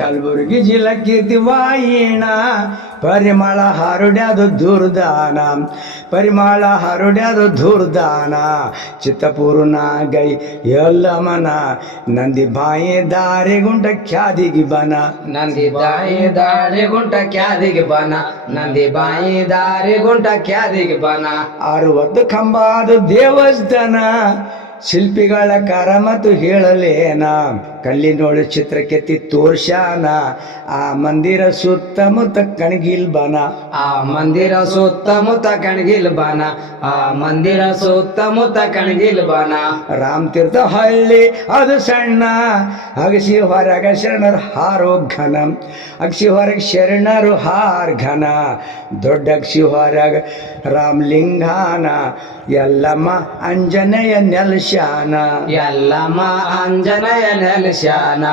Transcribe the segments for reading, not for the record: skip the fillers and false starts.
ಕಲಬುರ್ಗಿ ಜಿಲ್ಲಾ ಕೀರ್ತಿ ವಾಯಿಣ ಪರಿಮಳ ಹರಡ್ಯಾದು ದುರ್ದಾನ ಪರಿಮಳ ಹರಡ್ಯಾದು ದುರ್ದಾನ ಚಿತ್ತಪೂರ್ಣ ಗೈ ಎಲ್ಲಮನ ನಂದಿ ಬಾಯಿ ದಾರಿ ಗುಂಟ ಖ್ಯಾದಿಗೆ ಬನ ನಂದಿ ಬಾಯಿ ದಾರಿ ಗುಂಟ ಕ್ಯಾದಿಗೆ ಬನ ನಂದಿ ಬಾಯಿ ದಾರಿ ಗುಂಟ ಕ್ಯಾದಿಗೆ ಬನ 60 ಕಂಬಾದು ದೇವಸ್ಥಾನ ಶಿಲ್ಪಿಗಳ ಕರಮತು ಹೇಳಲೇನ ಕಲ್ಲಿನೋಳು ಚಿತ್ರ ಕೆತ್ತಿ ತೋರ್ಸಾನ ಆ ಮಂದಿರ ಸುತ್ತಮುತ್ತ ಕಣಗಿಲ್ ಬನ ಆ ಮಂದಿರ ಸುತ್ತಮುತ್ತ ಕಣಗಿಲ್ ಬನ ಆ ಮಂದಿರ ಸುತ್ತಮುತ್ತ ಕಣಗಿಲ್ ಬನ ರಾಮ್ ತೀರ್ಥ ಹಳ್ಳಿ ಅದು ಸಣ್ಣ ಅಗಸಿ ಹೊರಗ ಶರಣರು ಹಾರೋ ಘನ ಅಗಸಿ ಹೊರಗ ಶರಣರು ಹಾರ್ ಘನ ದೊಡ್ಡ ಅಗಸಿ ಹೊರಗ ರಾಮಲಿಂಗಾನ ಎಲ್ಲಮ್ಮ ಅಂಜನೆಯ ನೆಲ್ಶಾನ ಎಲ್ಲಮ್ಮ ಅಂಜನಯ ನೆಲೆಸ್ಯಾನ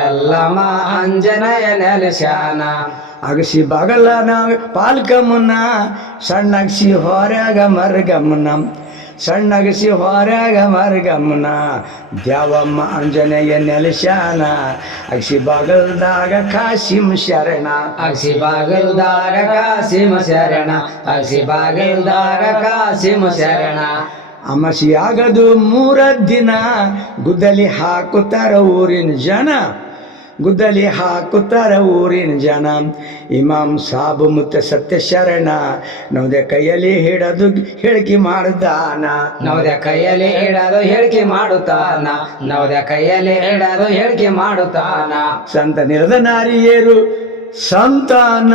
ಎಲ್ಲಮ್ಮ ಅಂಜನಯ ನೆಲೆಸ್ಯಾನ ಅಗಸಿ ಬಗಲನ ಪಾಲ್ಕಮ್ಮನ ಸಣ್ಣ ಅಗಸಿ ಹೊರಗ ಮರ್ಗಮ್ಮನ ಸಣ್ಣ ಅಗಸಿ ಹೊರಗ ಮರ್ಗಮ್ಮನ ದ್ಯಾವಮ್ಮ ಅಂಜನೆಯ ನೆಲೆಸ್ಯಾನ ಅಗಸಿ ಬಾಗಲ್ದಾಗ ಕಾಸಿಂ ಶರಣ ಅಗಸಿ ಬಾಗಲ್ದಾಗ ಕಾಸಿಮ ಶರಣ ಅಗಸಿ ಬಾಗಲ್ದಾಗ ಕಾಸಿಮ ಶರಣ ಅಮಸಿ ಆಗದು 3 ದಿನ ಗುದ್ದಲಿ ಹಾಕುತ್ತಾರ ಊರಿನ ಜನ ಗುದ್ದಲಿ ಹಾಕುತ್ತಾರ ಊರಿನ ಜನ ಇಮಾಮ್ ಸಾಬು ಮುತ್ತ ಸತ್ಯ ಶರಣ ನವದೆ ಕೈಯಲ್ಲಿ ಹಿಡದು ಹೇಳಿಕೆ ಮಾಡಿದಾನ ನವದ ಕೈಯಲ್ಲಿ ಹಿಡದು ಹೇಳಿಕೆ ಮಾಡುತ್ತಾನ ನವದ ಕೈಯಲ್ಲಿ ಹಿಡದು ಹೇಳಿಕೆ ಮಾಡುತ್ತಾನ ಸಂತ ನಿರದ ನಾರಿಯರು ಸಂತಾನ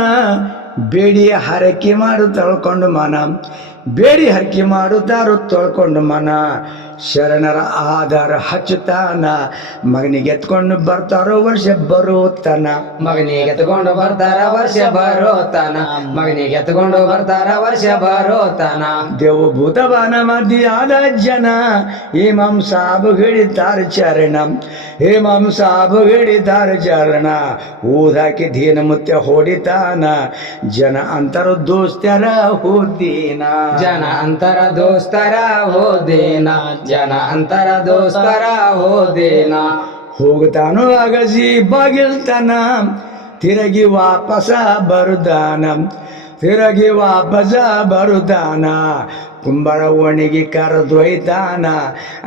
ಬೇಡಿಯ ಹರಕೆ ಮಾಡು ತಳ್ಕೊಂಡು ಮನ ಬೇಡಿ ಹರಕೆ ಮಾಡುತ್ತಾರು ತೊಳ್ಕೊಂಡು ಮನ ಶರಣರ ಆಧಾರ ಹಚ್ಚುತ್ತಾನ ಮಗನಿಗೆ ಎತ್ಕೊಂಡು ಬರ್ತಾರೋ ವರ್ಷ ಬರುತ್ತಾನ ಮಗನಿಗೆ ಎತ್ಕೊಂಡು ಬರ್ತಾರ ವರ್ಷ ಬರೋತಾನ ಮಗನಿಗೆ ಎತ್ಕೊಂಡು ಬರ್ತಾರ ವರ್ಷ ಬರೋತಾನ ದೇವು ಭೂತವಾನ ಮಧ್ಯ ಆದ ಜನ ಇಮಾಮ್ ಸಾಬು ಹಿಡಿತಾರ ಚರಣ ಇಮಾಮ್ ಸಾಬು ಹಿಡಿತಾರ ಚರಣ ಊದಾಕಿ ದೀನ ಮುತ್ಯ ಹೊಡಿತಾನ ಜನ ಅಂತರ ದೋಸ್ತರ ಹೋದೀನ ಜನ ಅಂತರ ದೋಸ್ತರ ಹೋದೇನ ಜನ ಅಂತರ ದೋಸ್ತರ ಹೋದೇನ ಹೋಗ್ತಾನು ಅಗಸಿ ಬಾಗಿಲ್ತಾನ ತಿರುಗಿ ವಾಪಸ ಬರುದಾನ ತಿರುಗಿ ವಾಪಸ ಬರುದಾನ ಕುಂಬರ ಒಣಗಿ ಕರೆದೊಯ್ತಾನ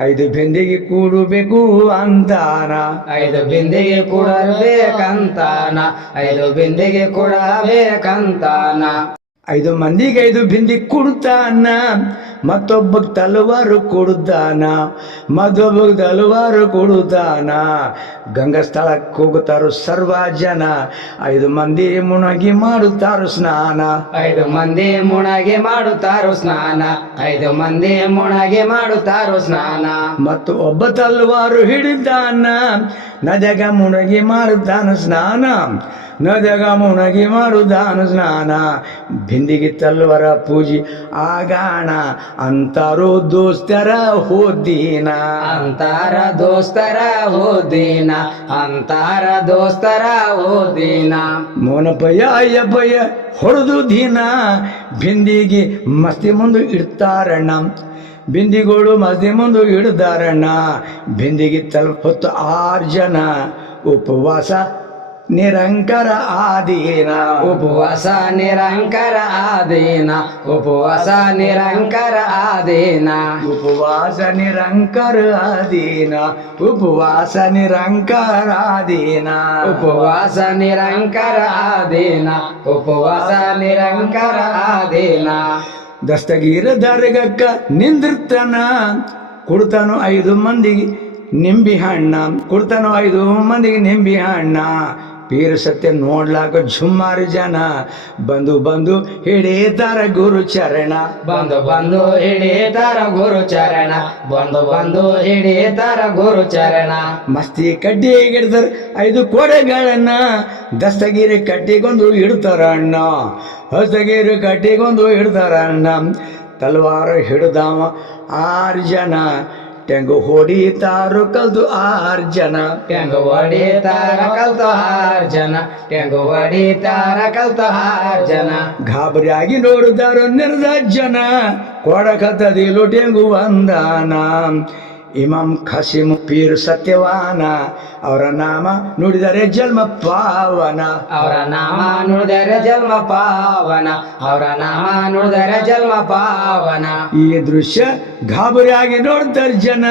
5 ಬಿಂದಿಗೆ ಕೂಡಬೇಕು ಅಂತಾನ 5 ಬಿಂದಿಗೆ ಕೊಡಬೇಕಂತಾನ 5 ಬಿಂದಿಗೆ ಕೊಡಬೇಕಂತಾನ 5 ಮಂದಿಗೆ 5 ಬಿಂದಿ ಕೊಡ್ತಾನ ಮತ್ತೊಬ್ಬ ತಲವಾರು ಕೊಡುತ್ತಾನ ಮತ್ತೊಬ್ಬ ತಲವಾರು ಕೊಡುತ್ತಾನ ಗಂಗಾ ಸ್ಥಳಕ್ಕೆ ಹೋಗುತ್ತಾರು ಸರ್ವ ಜನ 5 ಮಂದಿ ಮುಣಗಿ ಮಾಡುತ್ತಾರು ಸ್ನಾನ 5 ಮಂದಿ ಮುಣಗಿ ಮಾಡುತ್ತಾರೋ ಸ್ನಾನ 5 ಮಂದಿ ಮುಣಗಿ ಮಾಡುತ್ತಾರೋ ಸ್ನಾನ ಮತ್ತು ಒಬ್ಬ ತಲವಾರು ಹಿಡಿದಾನ ನದಗ ಮುಣಗಿ ಮಾಡುತ್ತಾನ ಸ್ನಾನ ನದಗ ಮುಣಗಿ ಮಾಡುತ್ತಾನ ಸ್ನಾನ ಬಿಂದಿಗೆ ತಲ್ವರ ಪೂಜಿ ಆಗಾಣ ಅಂತಾರೋ ದೋಸ್ತರ ಹೋದೀನ ಅಂತಾರ ದೋಸ್ತರ ಹೋದೀನ ಅಂತಾರ ದೋಸ್ತರ ಹೋದೀನ ಮೋನಪಯ್ಯ ಅಯ್ಯಪ್ಪಯ್ಯ ಹೊಡೆದು ದಿನ ಬಿಂದಿಗೆ ಮಸ್ತಿ ಮುಂದೆ ಇಡ್ತಾರಣ್ಣ ಬಿಂದಿಗಳು ಮಸ್ತಿ ಮುಂದೆ ಇಡ್ತಾರಣ್ಣ ಬಿಂದಿಗೆ ಹೊತ್ತು 6 ಜನ ಉಪವಾಸ ನಿರಂಕರ ಆದೀನ ಉಪವಾಸ ನಿರಂಕರ ಆದೀನ ಉಪವಾಸ ನಿರಂಕರ ಆದೀನ ಉಪವಾಸ ನಿರಂಕರ ಆದೀನ ಉಪವಾಸ ನಿರಂಕರ ಆದೀನ ಉಪವಾಸ ನಿರಂಕರ ಆದೀನ ಉಪವಾಸ ನಿರಂಕರ ಆದೀನ ದಸ್ತಗೀರ ದರ್ಗಕ್ಕ ನಿಂದಿರ್ತಾನ ಕೊಡ್ತಾನು 5 ಮಂದಿಗೆ ನಿಂಬಿ ಹಣ್ಣ ಕೊಡ್ತಾನು 5 ಮಂದಿಗೆ ನಿಂಬಿ ಹಣ್ಣ ಪೀರ ಸತ್ಯ ನೋಡ್ಲಾಕ ಜುಮ್ಮಾರು ಜನ ಬಂದು ಬಂದು ಹಿಡಿತಾರ ಗುರು ಚರಣ ಬಂದು ಬಂದು ಹಿಡಿತಾರ ಗುರು ಚರಣ ಬಂದು ಬಂದು ಹಿಡಿತಾರ ಗುರು ಚರಣ ಮಸ್ತಿ ಕಡ್ಡಿ ಹಿಡಿದಾರ 5 ಕೋಡೆಗಳನ್ನ ದಸ್ತಗಿರಿ ಕಟ್ಟಿಗೊಂದು ಇಡ್ತಾರ ಅಣ್ಣ ಹಸ್ತಗಿರಿ ಕಟ್ಟಿಗೊಂದು ಇಡ್ತಾರ ಅಣ್ಣ ತಲ್ವಾರ ಹಿಡ್ದಾವ 6 ಜನ ಟೆಂಗು ಹೊಡಿತಾರು ಕಲ್ತು 6 ಜನ ಟೆಂಗು ಹೊಡಿತಾರ ಕಲ್ತು 6 ಜನ ಟೆಂಗು ಹೊಡಿತಾರ ಕಲ್ತು 6 ಜನ ಗಾಬರಿಯಾಗಿ ನೋಡಿದಾರು ನೆರೆದ ಜನ ಕೊಡಕತ್ತದಿಲು ಟೆಂಗು ವಂದಾನ ಇಮಾಮ್ ಖಾಸಿಮ್ ಪೀರ್ ಸತ್ಯವಾನ ಅವರ ನಾಮ ನುಡಿದರೆ ಜನ್ಮ ಪಾವನ. ಅವರ ನಾಮ ನುಡಿದರೆ ಜನ್ಮ ಪಾವನ. ಅವರ ನಾಮ ನುಡಿದರೆ ಜನ್ಮ ಪಾವನ. ಈ ದೃಶ್ಯ ಗಾಬರಿಯಾಗಿ ನೋಡ್ತಾರೆ ಜನ,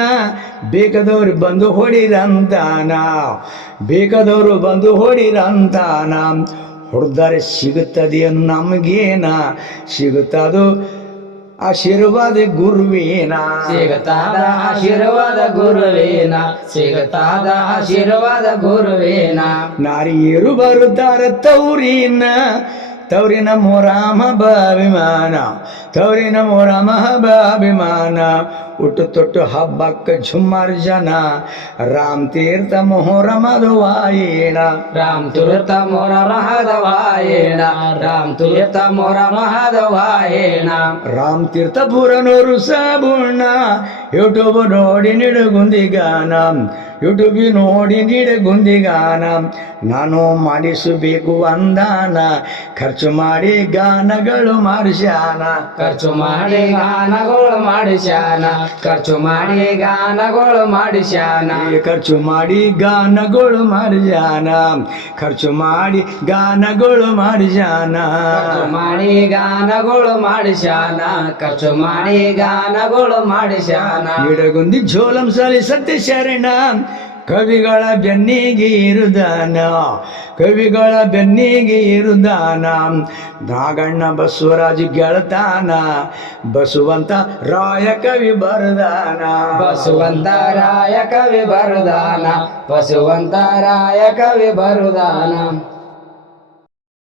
ಬೇಕಾದವ್ರು ಬಂದು ಹೊಡಿರಂತಾನ, ಬೇಕಾದವರು ಬಂದು ಹೊಡಿರಂತಾನ. ಹೊಡೆದರೆ ಸಿಗುತ್ತದೆ ನಮಗೇನ, ಸಿಗುತ್ತದು ಆಶೀರ್ವಾದ ಗುರುವೇನ. ಸಿಗತಾದ ಆಶೀರ್ವಾದ ಗುರುವೇನ. ಸಿಗತಾದ ಆಶೀರ್ವಾದ ಗುರುವೇನ. ನಾರಿಯರು ಬರುತ್ತಾರೆ ತೌರಿನ, ತೌರಿನ ಮೋರಾಮ ಬಾಭಿಮಾನ, ತೌರಿನ ಮೋರಾಮ ಬಾಭಿಮಾನ. ಉಟ್ಟು ತೊಟ್ಟು ಹಬ್ಬಕ್ಕೆ ಝುಮ್ಮರ್ ಜನ, ರಾಮ್ ತೀರ್ಥ ಮೊಹರಮದ ವಾಯೇಣ. ರಾಮ್ ತೀರ್ಥ ಮೊಹರಮದ ವಾಯೇಣ. ರಾಮ್ ತೀರ್ಥ ಮೊಹರಮದ ವಾಯೇಣ. ರಾಮ್ ತೀರ್ಥ ಪುರನೂರು ಸಾಬುಣ್ಣ, ಯೂಟ್ಯೂಬ್ ನೋಡಿ ನಿಡುಗುಂದಿಗಾನ, ಯೂಟ್ಯೂಬ್ ನೋಡಿ ನಿಡುಗುಂದಿಗಾನ. ನಾನು ಮಾಡಿಸಬೇಕು ಅಂದಾನ, ಖರ್ಚು ಮಾಡಿ ಗಾನಗಳು ಮಾಡಿಸ್ಯಾನ. ಖರ್ಚು ಮಾಡಿ ಗಾನಗಳು ಮಾಡಿಸ್ಯಾನ. ಖರ್ಚು ಮಾಡಿ ಗಾನಗಳು ಮಾಡಿಸ್ಯಾನ. ಖರ್ಚು ಮಾಡಿ ಗಾನಗಳು ಮಾಡಿಸ್ಯಾನ. ಖರ್ಚು ಮಾಡಿ ಗಾನಗಳು ಮಾಡಿಸ್ಯಾನ. ಖರ್ಚು ಮಾಡಿ ಗಾನಗಳು ಮಾಡಿಸ್ಯಾನ. ಖರ್ಚು ಮಾಡಿ ಗಾನಗಳು ಮಾಡಿಸ್ಯಾನ. ಇಡಗುಂದಿ ಝೋಲಂ ಸಾಲಿ ಸತ್ಯ ಶರಣ, ಕವಿಗಳ ಬೆನ್ನಿಗೆ ಇರುದಾನ, ಕವಿಗಳ ಬೆನ್ನಿಗೆ ಇರುದಾನ. ನಾಗಣ್ಣ ಬಸವರಾಜ್ ಗೆಳತಾನ, ಬಸವಂತ ರಾಯ ಕವಿ ಬರದಾನ. ಬಸವಂತ ರಾಯ ಕವಿ ಬರುದಾನ. ಬಸವಂತ ರಾಯ ಕವಿ ಬರುದಾನ.